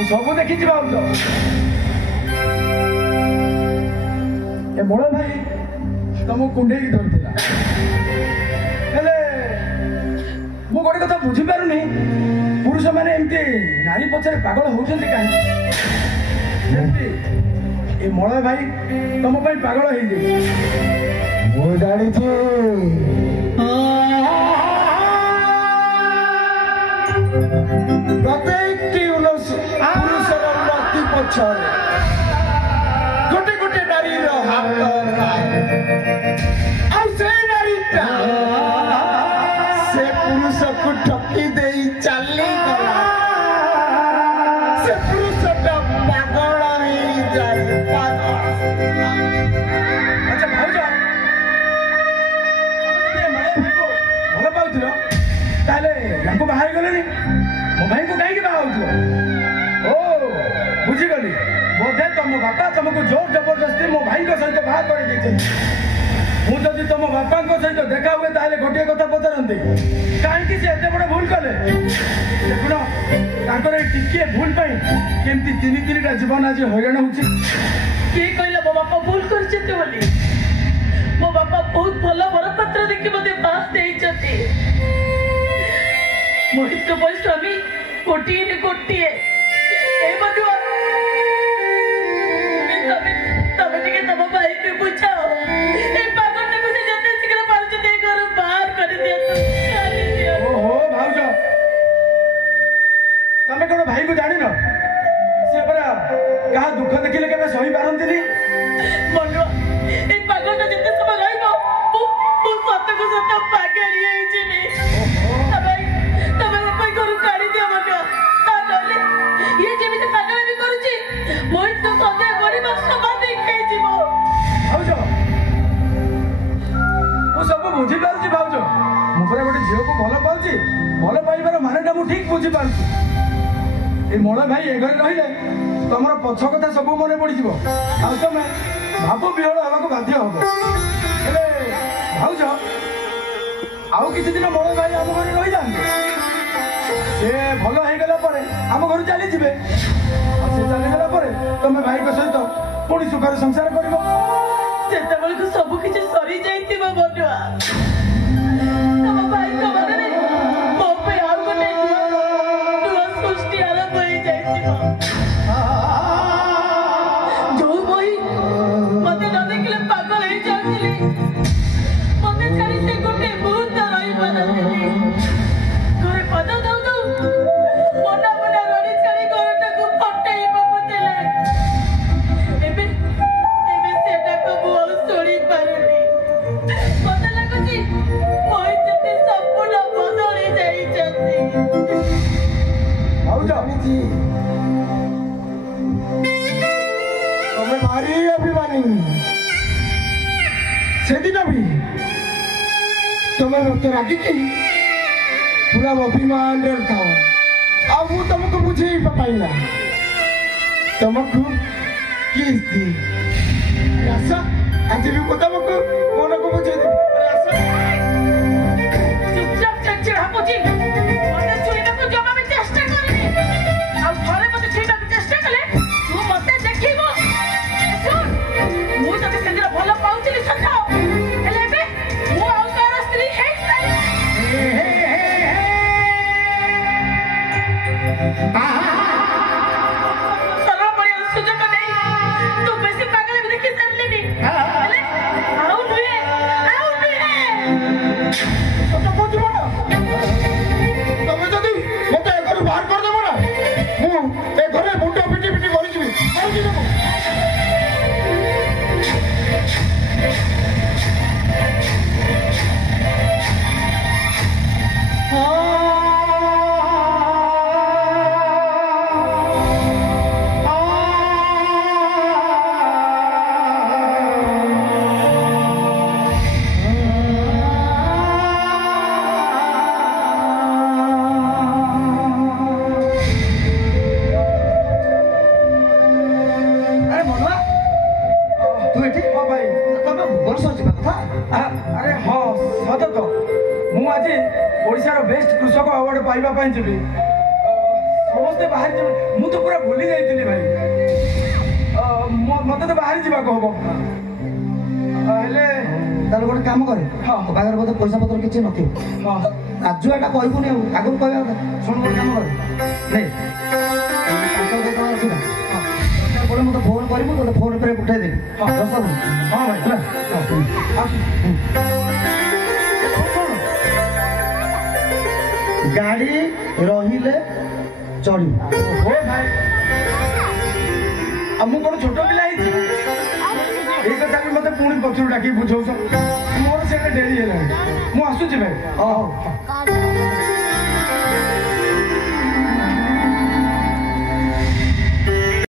ମୁଁ ସବୁ ଦେଖିଛି ଭାଉଜ। ଏ ବଡ଼ ଭାଇ ତମକୁ କୁଣ୍ଡେଇକି ଧରିଥିଲା, ହେଲେ ମୁଁ ଗୋଟେ କଥା ବୁଝିପାରୁନି, ପୁରୁଷମାନେ ଏମିତି ନାରୀ ପଛରେ ପାଗଳ ହଉଛନ୍ତି କାହିଁକି? ଯେମିତି ଏ ମଳୟ ଭାଇ ତମ ପାଇଁ ପାଗଳ ହେଇଯାଇଛି। ମୁଁ ଜାଣିଛି ପ୍ରତ୍ୟେକଟି ପୁରୁଷର ଉନ୍ନତି ପଛରେ ଗୋଟେ ଗୋଟେ ନାରୀର ହାତ ଥାଏ, ଆଉ ସେ ନାରୀଟା ସେ ପୁରୁଷକୁ ଠକି ଦେଇ ଚାଲିଗଲା, ସେ ପୁରୁଷଟା ପାଗଳ ହେଇଯାଏ। ଆଚ୍ଛା ଭାଉଜ, ଭଲ ପାଉଥିଲ ତାହେଲେ ୟାଙ୍କୁ ବାହା ହେଇଗଲେଣି, ମୋ ଭାଇଙ୍କୁ କାହିଁକି ବାହା ହଉଥିଲ? ଓ ବୁଝିଗଲି, ବୋଧେ ତମ ବାପା ତମକୁ ଜୋର ଜବରଦସ୍ତି ମୋ ଭାଇଙ୍କ ସହିତ ବାହା କରିଦେଇଛନ୍ତି। ମୁଁ ଯଦି ତମ ବାପାଙ୍କ ସହିତ ଦେଖା ହୁଏ ତାହେଲେ ଗୋଟିଏ କଥା ପଚାରନ୍ତି, କାହିଁକି ସେ ଏତେ ବଡ଼ ଭୁଲ କଲେ? ଦେଖୁନ ତାଙ୍କର ଏଇ ଟିକିଏ ଭୁଲ ପାଇଁ କେମିତି ତିନି ତିନିଟା ଜୀବନ ଆଜି ହଇରାଣ ହଉଛି। କିଏ କହିଲା ମୋ ବାପା ଭୁଲ କରିଛନ୍ତି ବୋଲି? ମୋ ବାପା ବହୁତ ଭଲ ବରପାତ୍ର ଦେଖି ମୋତେ ବାହା ଦେଇଛନ୍ତି। ମୋହିତ ପରିଶ୍ରମୀ କୋଟିଏ କୋଟିଏ। ତମେ ଟିକେ ତମ ଭାଇକୁ ବୁଝାଅ, ଏ ପାଗଳଟାକୁ ସେ ଯେତେ ଶୀଘ୍ର ପାରୁଛନ୍ତି ଏ ଘରୁ ବାହାର କରିଦିଅନ୍ତୁ। ଓହୋ ଭାଉଜ, ତମେ କଣ ଭାଇକୁ ଜାଣିନ? ସେ ପରା କାହା ଦୁଃଖ ଦେଖିଲେ କେବେ ସହି ପାରନ୍ତିନି। ମନୁଆ, ଏ ପାଗଳଟା ଯେତେ ସମୟ ରହିବ ମୁଁ ସତକୁ ସତ ପାଗଳି ହେଇଯିବି। ତମେ ଘରୁ କାଢିଦିଅ ମନୁଆ, ନହେଲେ ଇଏ ଯେମିତି ପାଗଳାମି କରୁଛି ମୋହିତ ସନ୍ଦେହ କରିବା ସ୍ୱାଭାବିକ ହେଇଯିବ। ଭାଉଜ, ମୁଁ ସବୁ ବୁଝିପାରୁଛି ଭାଉଜ, ମୁଁ ପରା ଗୋଟେ ଝିଅକୁ ଭଲ ପାଉଛି, ଭଲ ପାଇବାର ମାନେଟା ମୁଁ ଠିକ ବୁଝିପାରୁଛି। ଏ ମଳ ଭାଇ ଏ ଘରେ ରହିଲେ ତମର ପଛ କଥା ସବୁ ମନେ ପଡିଯିବ, ଆଉ ତମେ ଭାବ ବିହଳ ହେବାକୁ ବାଧ୍ୟ ହବ। ହେଲେ ଭାଉଜ, ଆଉ କିଛି ଦିନ ମଳ ଭାଇ ଆମ ଘରେ ରହିଯାଆନ୍ତୁ, ସେ ଭଲ ହେଇଗଲା ପରେ ଆମ ଘରୁ ଚାଲିଯିବେ, ଆଉ ସେ ଚାଲିଗଲା ପରେ ତମେ ଭାଇଙ୍କ ସହିତ ପୁଣି ସୁଖରେ ସଂସାର କରିବ। ସେତେବେଳକୁ ସବୁ କିଛି ସରିଯାଇଥିବ ମନୁଆ। ତମ ଭାଇଙ୍କ ମନରେ ମୋ ପାଇଁ ଆଉ ଗୋଟେ ନୂଆ ସୃଷ୍ଟି ଆରମ୍ଭ ହେଇଯାଇଥିବ। ଯୋଉ ବହି ମତେ ନ ଦେଖିଲେ ପାଗଳ ହେଇଯାଉଥିଲି, ମତେ ଛାଡି ସେ ଗୋଟେ ମୁହୂର୍ତ୍ତ ରହିପାରନ୍ତିନି। ଘରେ ପଦ ଦଉ ଦଉ ମନା ମନା ରଡ଼ି ଛାଡ଼ି ଘରଟାକୁ ଫଟେଇବାକୁ ଥିଲେ। ଏବେ ସେଟାକୁ ମୁଁ ଆଉ ଶୁଣି ପାରୁନି। ମତେ ଲାଗୁଛି ମହିଚନ୍ତି ସମ୍ପୂର୍ଣ୍ଣ ବଦଳି ଯାଇଛନ୍ତି। ଭାଉଜ, ତମେ ଭାରି ଅଭିମାନୀ। ସେଦିନ ବି ତମେ ମତେ ରାଗିକି ପୁରା ଅଭିମାନରେ ଥାଅ, ଆଉ ମୁଁ ତମକୁ ବୁଝେଇ ପାଇଲା। ତମକୁ କିସ୍ ଦିଏ, ଆସ ଆଜି ବି ମୁଁ ତମକୁ ମନକୁ ବୁଝେଇଦେବି। ଚୁପଚାପ ଚିଡ଼ଚିଡ଼ ହବୁଛି, ମତେ ଛୁଇଁବାକୁ ଜମା ବି ଚେଷ୍ଟା କରିନି। ଆଉ ଥରେ ମତେ ଛୁଇଁବାକୁ ଚେଷ୍ଟା କଲେ ତୁ ମତେ ଦେଖିବୁ। ମୁଁ ତତେ ସେଦିନ ଭଲ ପାଉଥିଲି ସତ, ହେଲେ ଏବେ ମୁଁ ଆଉ କାହାର ସ୍ତ୍ରୀ ହେଇସାରିଲି। ସରଳ ପଡ଼ିବାର ସୁଯୋଗ ନେଇ ତୁ ବେଶୀ ପାଗଳ ଦେଖି ସାରିଲିନି। ହେଲେ ଆଉ ନୁହେଁ, ଆଉ ନୁହେଁ। ତମେ ଯଦି ମତେ ଏ ଘରୁ ବାହାର କରିଦେବ ନା, ମୁଁ ଏ ଘରେ ମୁଣ୍ଡ ପିଟି ପିଟି ମରିଯିବି। ओडिशार बेस्ट कृषक अवार्ड पाइबा जीवी समस्त ମତେ ବାହାରି ଯିବ ମୁଁ ତ ପୁରା ଭୁଲି ଯାଇଥିଲି ଭାଇ ମତେ ତ ବାହାରି ଯିବାକୁ ହବ ହେଲେ ତାହେଲେ ଗୋଟେ କାମ କରେ ହଁ। ତୋ ପାଖରେ ବୋଧେ ପଇସା ପତ୍ର କିଛି ନଥିବ ହଁ ରାଜୁଆଟା କହିବୁନି ଆଉ ଆଗରୁ କହିବା କଥା ଶୁଣ ଗୋଟେ କାମ କରେ ନେ 5,000 ଟଙ୍କା ରଖିବା ପରେ ମତେ ଫୋନ୍ କରିବୁ ତୋତେ ଫୋନ୍ ଉପରେ ଉଠାଇଦେବି ହଁ। ବ୍ୟସ୍ତ ହବୁନି ହଁ ଭାଇ ହେଲା ଗାଡ଼ି ରହିଲେ ଚଳିବ ଓ ଭାଇ ଆଉ ମୁଁ କଣ ଛୋଟ ପିଲା ହେଇଛି ଏଇ କଥା ବି ମତେ ପୁଣି ପଛରୁ ଡାକି ବୁଝଉଛ ମୋର ସେଟା ଡେରି ହେଲାଣି ମୁଁ ଆସୁଛି ଭାଇ ହଉ